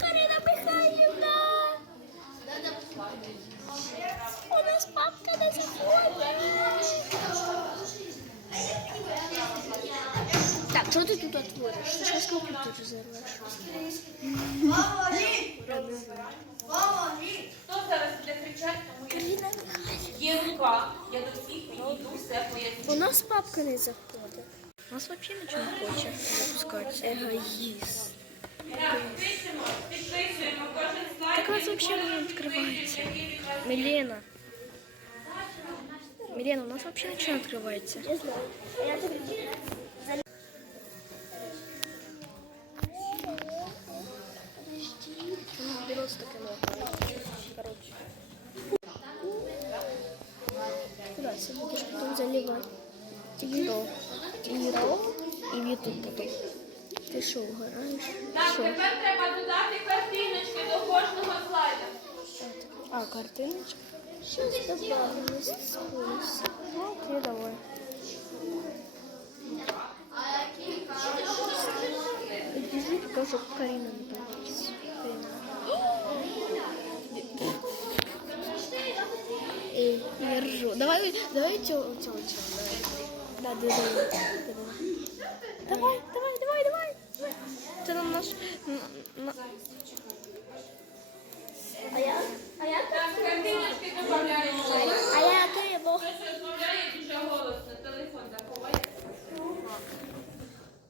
Карина Михайлівна. У нас папка не заходить. Так, что ты тут отворишь? Ты сейчас компьютер взорвешь. Помоги! Помоги! кто зараз для кричать, Карина Михайлівна. є рука. Я до всіх підійду, все У нас папка не заходить. У нас вообще ничего не хочет запускать. Эгоист. Так, пишемо, підписуємо, кожен слайд. Так у нас взагалі не відкривається. Мілена. Мілена, у нас взагалі нічого не відкривається. Я знаю. А я тобі Ну, берется таке много. Короче. куди це будеш потім заливати? Тiro. Тiro. І в Ютуб потім. Ти що, вгораєш? Так, Що? тепер треба додати картиночки до кожного слайда. А, картиночка? Щось спонсу. Ну, окей, давай. Пока что Карина не получится. Эй, я ржу. Давай, давай тё, тё, тё, давай. Да, да, да, да, да. Давай, давай, давай, давай. Ты нам наш...